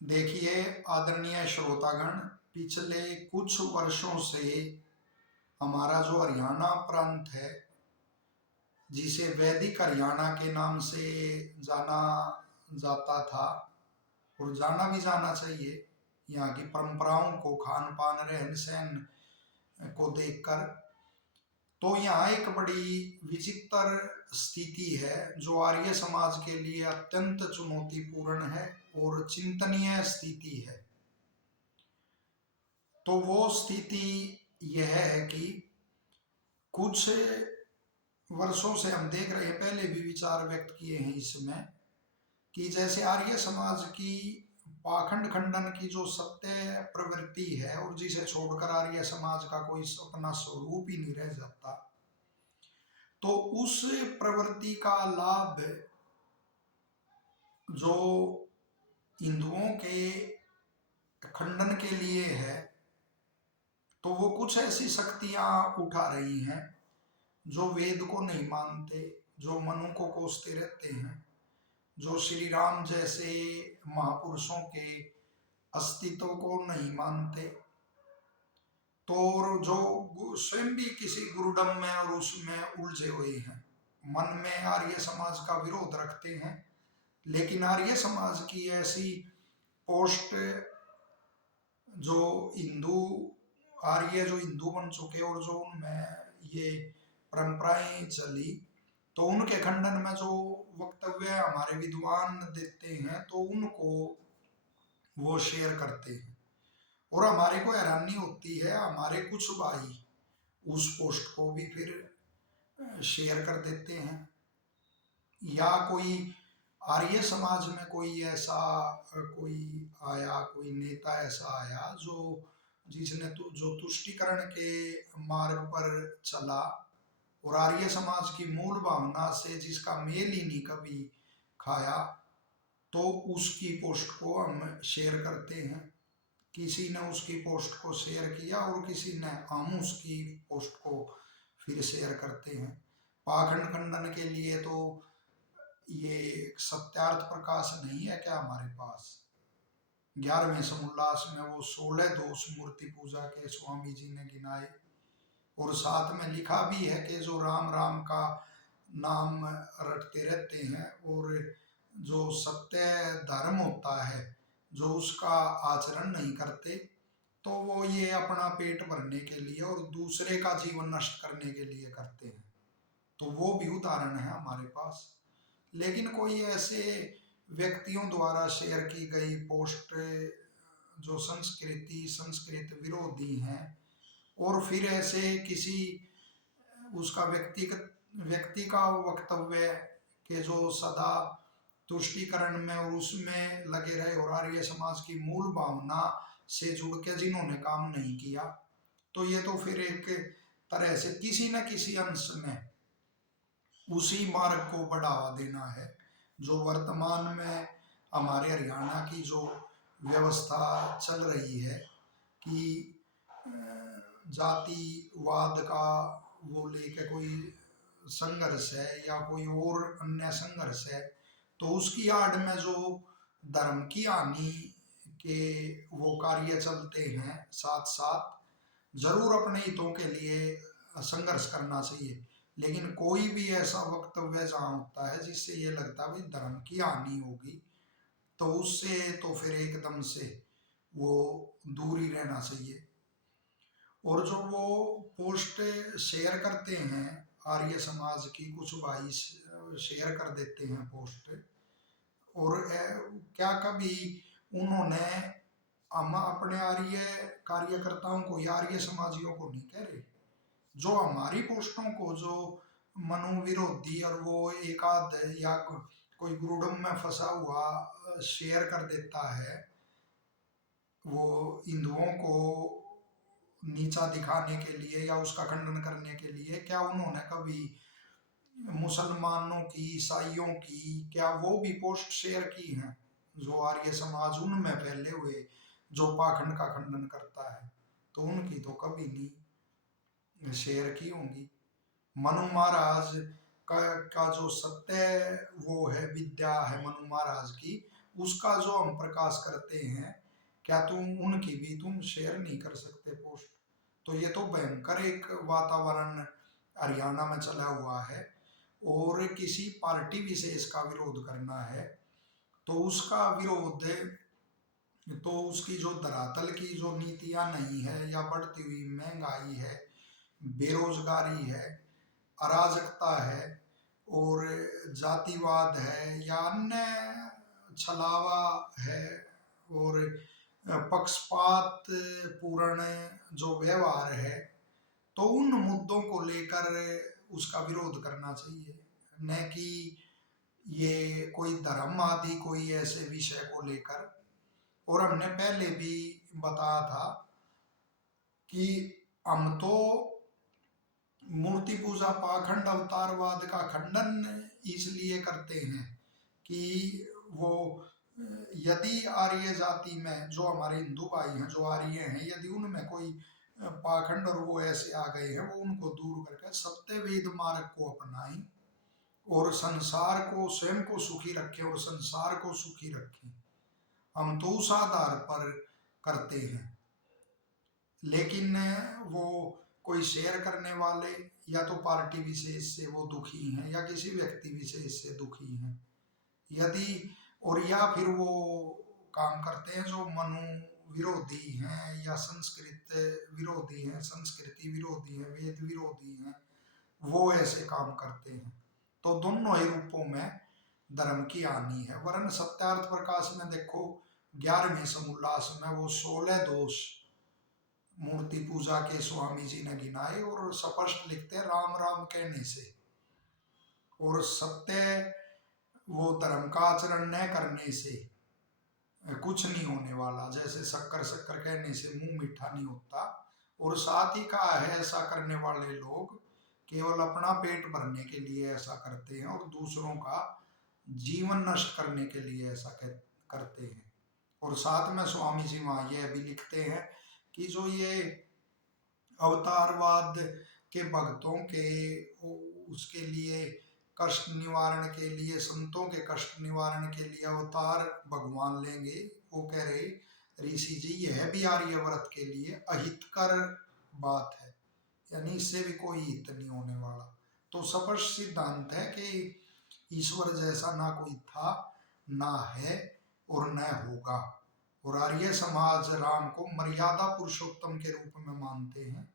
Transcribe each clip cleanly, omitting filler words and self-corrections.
देखिए आदरणीय श्रोतागण, पिछले कुछ वर्षों से हमारा जो हरियाणा प्रांत है, जिसे वैदिक हरियाणा के नाम से जाना जाता था और जाना भी जाना चाहिए, यहाँ की परंपराओं को, खान पान, रहन सहन को देखकर, तो यहाँ एक बड़ी विचित्र स्थिति है जो आर्य समाज के लिए अत्यंत चुनौतीपूर्ण है और चिंतनीय स्थिति है। तो वो स्थिति यह है कि कुछ वर्षों से हम देख रहे हैं, पहले भी विचार व्यक्त किए हैं इसमें, कि जैसे आर्य समाज की पाखंड खंडन की जो सत्य प्रवृत्ति है और जिसे छोड़कर आर्य समाज का कोई अपना स्वरूप ही नहीं रह जाता, तो उस प्रवृत्ति का लाभ जो हिंदुओं के खंडन के लिए है, तो वो कुछ ऐसी शक्तियां उठा रही हैं जो वेद को नहीं मानते, जो मनु को कोसते रहते हैं, जो श्री राम जैसे महापुरुषों के अस्तित्व को नहीं मानते, तो जो स्वयं भी किसी गुरुडम में और उसमें उलझे हुए हैं, मन में आर्य समाज का विरोध रखते हैं। लेकिन आर्य समाज की ऐसी पोस्ट जो हिंदू, आर्य जो हिंदू बन चुके और जो उनमें ये परंपराएं चली, तो उनके खंडन में जो वक्तव्य हमारे विद्वान देते हैं, तो उनको वो शेयर करते हैं। और हमारे को हैरानी होती है, हमारे कुछ भाई उस पोस्ट को भी फिर शेयर कर देते हैं, या कोई आर्य समाज में कोई ऐसा कोई आया, कोई नेता ऐसा आया जो जिसने जो तुष्टिकरण के मार्ग पर चला और आर्य समाज की मूल भावना से जिसका मेल ही नहीं कभी खाया, तो उसकी पोस्ट को हम शेयर करते हैं। किसी ने उसकी पोस्ट को शेयर किया और किसी ने हम उसकी पोस्ट को फिर शेयर करते हैं। पाखंड खंडन के लिए तो ये सत्यार्थ प्रकाश नहीं है क्या हमारे पास? 11वें समुल्लास में वो 16 दोष मूर्ति पूजा के स्वामी जी ने गिनाए, और साथ में लिखा भी है कि जो राम राम का नाम रटते रहते हैं और जो सत्य धर्म होता है जो उसका आचरण नहीं करते, तो वो ये अपना पेट भरने के लिए और दूसरे का जीवन नष्ट करने के लिए करते हैं। तो वो भी उदाहरण है हमारे पास। लेकिन कोई ऐसे व्यक्तियों द्वारा शेयर की गई पोस्ट जो संस्कृत विरोधी हैं, और फिर ऐसे किसी उसका व्यक्ति का वक्तव्य के जो सदा तुष्टिकरण में और उसमें लगे रहे और आर्य समाज की मूल भावना से जुड़ के जिन्होंने काम नहीं किया, तो ये तो फिर एक तरह से किसी न किसी अंश में उसी मार्ग को बढ़ावा देना है जो वर्तमान में हमारे हरियाणा की जो व्यवस्था चल रही है, कि जातिवाद का वो लेके कोई संघर्ष है या कोई और अन्य संघर्ष है, तो उसकी आड़ में जो धर्म की हानि के वो कार्य चलते हैं, साथ साथ जरूर अपने हितों के लिए संघर्ष करना चाहिए। लेकिन कोई भी ऐसा वक्तव्य जहाँ होता है जिससे ये लगता है भाई धर्म की हानि होगी, तो उससे तो फिर एकदम से वो दूर ही रहना चाहिए। और जो वो पोस्ट शेयर करते हैं आर्य समाज की कुछ भाई शेयर कर देते हैं पोस्ट, और क्या कभी उन्होंने, हम अपने आर्य कार्यकर्ताओं को या आर्य समाजियों को नहीं कह रहे, जो हमारी पोस्टों को जो मनु विरोधी और वो एक आध या कोई गुरुडम में फंसा हुआ शेयर कर देता है, वो हिंदुओं को नीचा दिखाने के लिए या उसका खंडन करने के लिए, क्या उन्होंने कभी मुसलमानों की, ईसाइयों की, क्या वो भी पोस्ट शेयर की हैं जो आर्य समाज उनमें फैले हुए जो पाखंड का खंडन करता है? तो उनकी तो कभी नहीं शेयर की होंगी। मनु महाराज का जो सत्य वो है, विद्या है मनु महाराज की, उसका जो हम प्रकाश करते हैं, क्या तुम उनकी भी तुम शेयर नहीं कर सकते पोस्ट? तो ये तो भयंकर एक वातावरण हरियाणा में चला हुआ है। और किसी पार्टी विशेष का विरोध करना है तो उसका विरोध, तो उसकी जो धरातल की जो नीतियां नहीं है, या बढ़ती हुई महंगाई है, बेरोजगारी है, अराजकता है, और जातिवाद है, या अन्य छलावा है, और पक्षपात पूर्ण जो व्यवहार है, तो उन मुद्दों को लेकर उसका विरोध करना चाहिए, न कि ये कोई धर्म आदि कोई ऐसे विषय को लेकर। और हमने पहले भी बताया था कि हम तो मूर्ति पूजा पाखंड अवतारवाद का खंडन इसलिए करते हैं कि वो, यदि आर्य जाति में जो हमारे हिंदू भाई हैं जो आर्य हैं, यदि उनमें कोई पाखंड और वो ऐसे आ गए हैं, वो उनको दूर करके सत्य वेद मार्ग को अपनाएं और संसार को, स्वयं को सुखी रखें और संसार को सुखी रखें। हम तो उस आधार पर करते हैं। लेकिन वो कोई शेयर करने वाले या तो पार्टी विशेष से वो दुखी हैं, या किसी व्यक्ति विशेष से दुखी हैं, यदि, और या फिर वो काम करते हैं जो मनु विरोधी हैं, या संस्कृत विरोधी हैं, संस्कृति विरोधी हैं, वेद विरोधी हैं, वो ऐसे काम करते हैं। तो दोनों ही रूपों में धर्म की हानि है। वरन सत्यार्थ प्रकाश में देखो 11वें समोल्लास में वो 16 दोष मूर्ति पूजा के स्वामी जी ने गिनाए, और स्पष्ट लिखते हैं राम राम कहने से और सत्य वो धर्म का आचरण न करने से कुछ नहीं होने वाला। जैसे शक्कर शक्कर कहने से मुंह मीठा नहीं होता। और साथ ही कहा है, ऐसा करने वाले लोग केवल अपना पेट भरने के लिए ऐसा करते हैं और दूसरों का जीवन नष्ट करने के लिए ऐसा करते हैं। और साथ में स्वामी जी वहाँ यह भी लिखते हैं कि जो ये अवतारवाद के भक्तों के, उसके लिए कष्ट निवारण के लिए, संतों के कष्ट निवारण के लिए अवतार भगवान लेंगे। वो कह रहे ऋषि जी, यह भी आर्यव्रत के लिए अहितकर बात है, यानी इससे भी कोई हित नहीं होने वाला। तो स्पष्ट सिद्धांत है कि ईश्वर जैसा ना कोई था, ना है और न होगा। और आर्य समाज राम को मर्यादा पुरुषोत्तम के रूप में मानते हैं,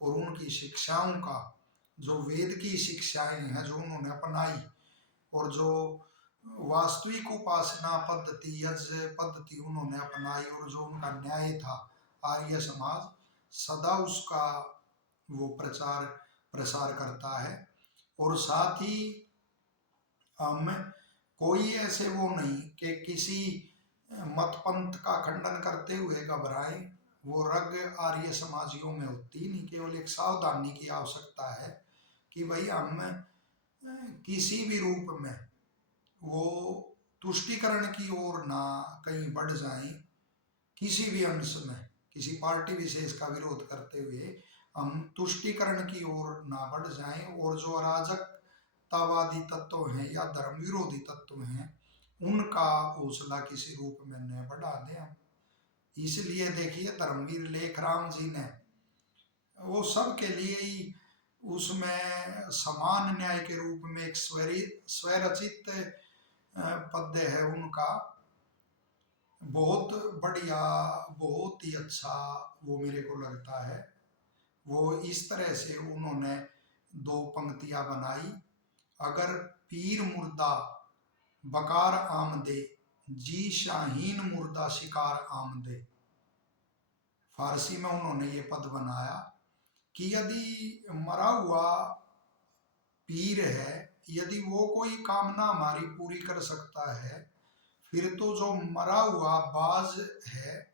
और उनकी शिक्षाओं का, जो वेद की शिक्षाएं हैं जो उन्होंने अपनाई, और जो वास्तविक उपासना पद्धति, यज्ञ पद्धति उन्होंने अपनाई, और जो उनका न्याय था, आर्य समाज सदा उसका वो प्रचार प्रसार करता है। और साथ ही हम कोई ऐसे वो नहीं कि किसी मत पंथ का खंडन करते हुए घबराएं। वो रग आर्य समाजियों में होती नहीं, केवल एक सावधानी की आवश्यकता है कि भाई हम किसी भी रूप में वो तुष्टिकरण की ओर ना कहीं बढ़ जाएं। किसी भी अंश में किसी पार्टी विशेष का विरोध करते हुए हम तुष्टिकरण की ओर ना बढ़ जाएं, और जो अराजकतावादी तत्व हैं या धर्म विरोधी तत्व हैं, उनका हौसला किसी रूप में न बढ़ा दें हम। इसलिए देखिए धर्मवीर लेखराम जी ने वो सब के लिए ही उसमें समान न्याय के रूप में एक स्वरचित पद्य है उनका, बहुत बढ़िया, बहुत ही अच्छा वो मेरे को लगता है। वो इस तरह से उन्होंने 2 पंक्तियां बनाई। अगर पीर मुर्दा बकार आमदे, जी शाहीन मुर्दा शिकार आमदे। फारसी में उन्होंने ये पद बनाया कि यदि मरा हुआ पीर है, यदि वो कोई कामना हमारी पूरी कर सकता है, फिर तो जो मरा हुआ बाज है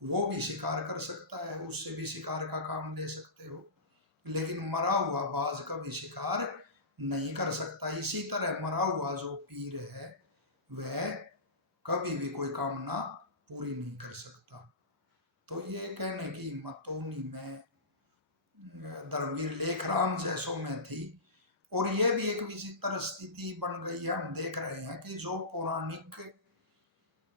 वो भी शिकार कर सकता है, उससे भी शिकार का काम ले सकते हो। लेकिन मरा हुआ बाज कभी शिकार नहीं कर सकता। इसी तरह मरा हुआ जो पीर है वह कभी भी कोई कामना पूरी नहीं कर सकता। तो ये कहने की हिम्मत तो उन्हीं में, धर्मवीर लेखराम जैसों में थी। और यह भी एक विचित्र स्थिति बन गई है, हम देख रहे हैं कि जो पौराणिक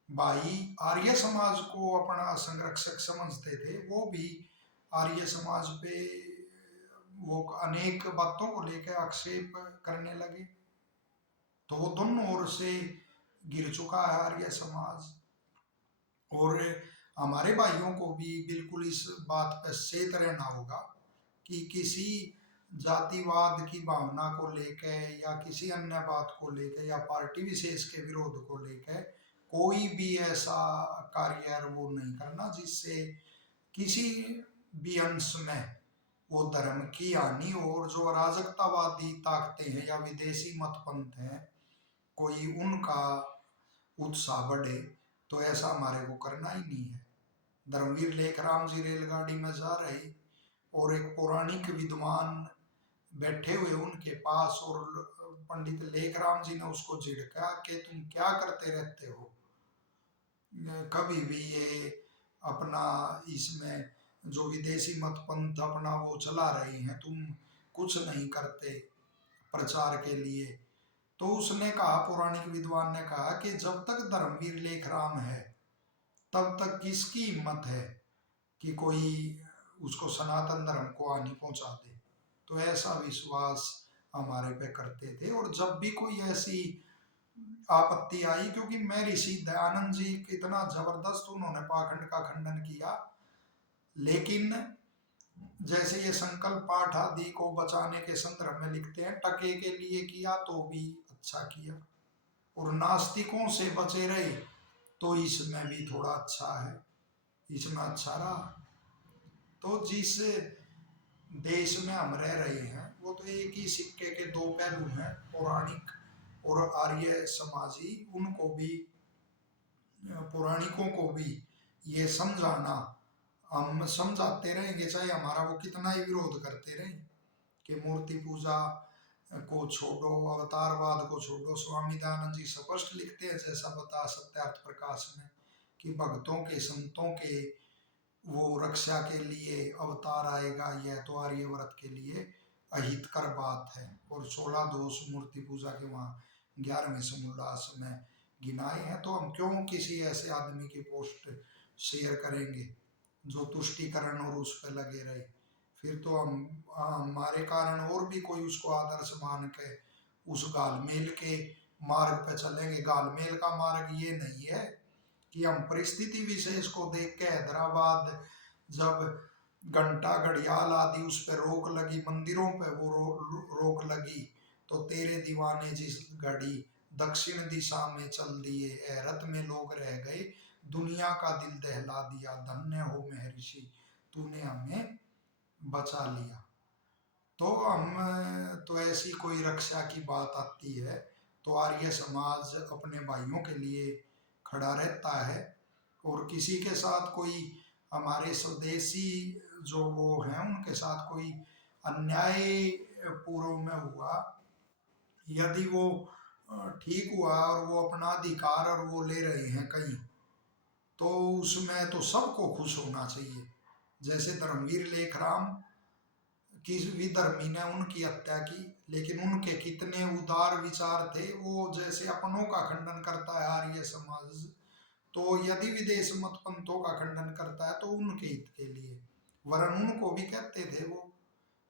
भाई आर्य समाज को अपना संरक्षक समझते थे, वो भी आर्य समाज पे वो अनेक बातों को लेकर आक्षेप करने लगे। तो वो दोनों ओर से गिर चुका है आर्य समाज। और हमारे भाइयों को भी बिल्कुल इस बात पर सचेत रहना होगा कि किसी जातिवाद की भावना को लेकर या किसी अन्य बात को लेकर या पार्टी विशेष के विरोध को लेकर कोई भी ऐसा कार्य है वो नहीं करना जिससे किसी भी अंश में वो धर्म की हानि हो। और जो अराजकतावादी ताकतें हैं या विदेशी मतपंथ हैं, कोई उनका उत्साह बढ़े, तो ऐसा हमारे को करना ही नहीं है। धर्मवीर लेखराम जी रेलगाड़ी में जा रहे और एक पौराणिक विद्वान बैठे हुए उनके पास, और पंडित लेखराम जी ने उसको झिड़का कि तुम क्या करते रहते हो, कभी भी ये अपना इसमें जो विदेशी मतपंथ अपना वो चला रहे हैं, तुम कुछ नहीं करते प्रचार के लिए। तो उसने कहा, पौराणिक विद्वान ने कहा कि जब तक धर्मवीर लेखराम है तब तक किसकी हिम्मत है कि कोई उसको सनातन धर्म को हानि पहुंचा दे। तो ऐसा विश्वास हमारे पे करते थे। और जब भी कोई ऐसी आपत्ति आई, क्योंकि मैं ऋषि दयानंद जी इतना जबरदस्त उन्होंने पाखंड का खंडन किया, लेकिन जैसे ये संकल्प पाठ आदि को बचाने के संदर्भ में लिखते हैं, टके के लिए किया तो भी अच्छा किया, और नास्तिकों से बचे रहे तो इसमें भी थोड़ा अच्छा है, इसमें अच्छा रहा। तो जिस देश में हम रह रहे हैं वो तो एक ही सिक्के के दो पहलू हैं, पौराणिक और आर्य समाजी। उनको भी, पौराणिकों को भी ये समझाना, हम समझाते रहेंगे चाहे हमारा वो कितना ही विरोध करते रहें कि मूर्ति पूजा को छोड़ो, अवतारवाद को छोड़ो। स्वामी दयानंद जी स्पष्ट लिखते हैं, जैसा बता सत्यार्थ प्रकाश में, कि भक्तों के संतों के वो रक्षा के लिए अवतार आएगा, यह तो आर्य व्रत के लिए अहितकर बात है। और 16 दोष मूर्ति पूजा के वहाँ 11वें समोल्लास में गिनाए हैं। तो हम क्यों किसी ऐसे आदमी की पोस्ट शेयर करेंगे जो तुष्टिकरण और उस पर लगे रहे। फिर तो हम हमारे कारण और भी कोई उसको आदर्श मान के उस गालमेल के मार्ग पे चलेंगे। गालमेल का मार्ग ये नहीं है कि हम परिस्थिति विशेष को देख के, हैदराबाद जब घंटा घड़ियाल आदि उस पर रोक लगी, मंदिरों पे वो रोक लगी, तो तेरे दीवाने जिस घड़ी दक्षिण दिशा में चल दिए, हैरत में लोग रह गए, दुनिया का दिल दहला दिया, धन्य हो महर्षि तूने हमें बचा लिया। तो हम तो ऐसी कोई रक्षा की बात आती है तो आर्य समाज अपने भाइयों के लिए खड़ा रहता है। और किसी के साथ कोई हमारे स्वदेशी जो वो हैं उनके साथ कोई अन्याय पूर्व में हुआ, यदि वो ठीक हुआ और वो अपना अधिकार और वो ले रहे हैं कहीं, तो उसमें तो सबको खुश होना चाहिए। जैसे धर्मवीर लेखराम, किस विधर्मी ने उनकी हत्या की, लेकिन उनके कितने उदार विचार थे। वो जैसे अपनों का खंडन करता है आर्य समाज, तो यदि विदेश मत पंथों का खंडन करता है तो उनके हित के लिए। वरन उनको भी कहते थे वो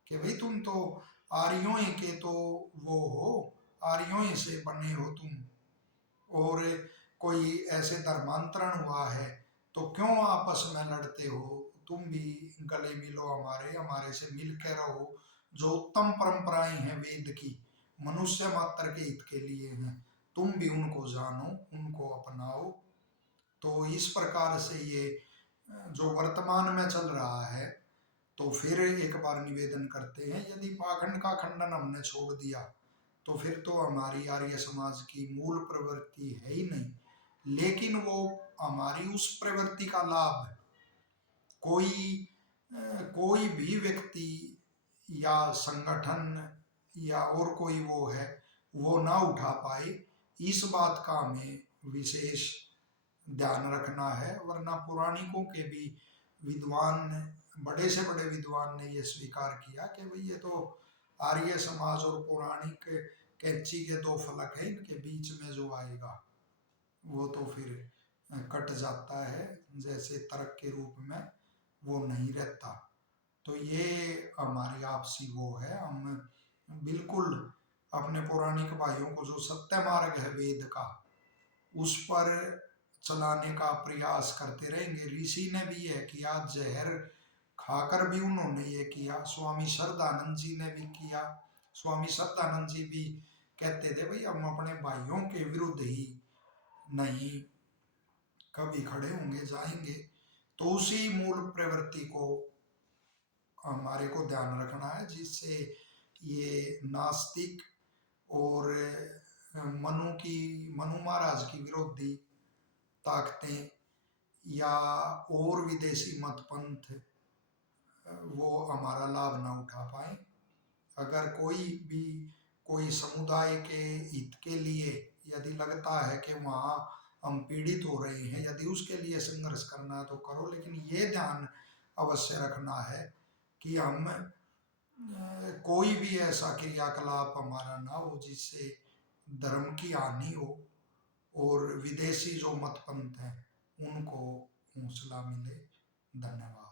कि भाई तुम तो आर्यों ही के तो वो हो, आर्यों ही से बने हो तुम, और कोई ऐसे धर्मांतरण हुआ है तो क्यों आपस में लड़ते हो, तुम भी गले मिलो, हमारे हमारे से मिल के रहो। जो उत्तम परंपराएं हैं वेद की, मनुष्य मात्र के हित के लिए हैं, तुम भी उनको जानो, उनको अपनाओ। तो इस प्रकार से ये जो वर्तमान में चल रहा है, तो फिर एक बार निवेदन करते हैं, यदि पाखंड का खंडन हमने छोड़ दिया तो फिर तो हमारी आर्य समाज की मूल प्रवृत्ति है ही नहीं। लेकिन वो हमारी उस प्रवृत्ति का लाभ कोई कोई भी व्यक्ति या संगठन या और कोई वो है वो ना उठा पाए, इस बात का हमें विशेष ध्यान रखना है। वरना पौराणिकों के भी विद्वान, बड़े से बड़े विद्वान ने ये स्वीकार किया कि भाई ये तो आर्य समाज और पौराणिक कैंची के दो फलक है, इनके बीच में जो आएगा वो तो फिर कट जाता है, जैसे तर्क के रूप में वो नहीं रहता। तो ये हमारी आपसी वो है, हम बिल्कुल अपने पौराणिक भाइयों को जो सत्य मार्ग है वेद का उस पर चलाने का प्रयास करते रहेंगे। ऋषि ने भी यह किया, जहर खाकर भी उन्होंने ये किया, स्वामी श्रद्धानंद जी ने भी किया। स्वामी श्रद्धानंद जी भी कहते थे भाई हम अपने भाइयों के विरुद्ध ही नहीं कभी खड़े होंगे, जाएंगे। तो उसी मूल प्रवृत्ति को हमारे को ध्यान रखना है, जिससे ये नास्तिक और मनु महाराज की विरोधी ताकतें या और विदेशी मत पंथ वो हमारा लाभ ना उठा पाए। अगर कोई समुदाय के हित के लिए यदि लगता है कि वहाँ हम पीड़ित हो रहे हैं, यदि उसके लिए संघर्ष करना है तो करो, लेकिन ये ध्यान अवश्य रखना है कि हम कोई भी ऐसा क्रियाकलाप हमारा ना हो जिससे धर्म की हानि हो और विदेशी जो मतपंथ हैं उनको हौसला मिले। धन्यवाद।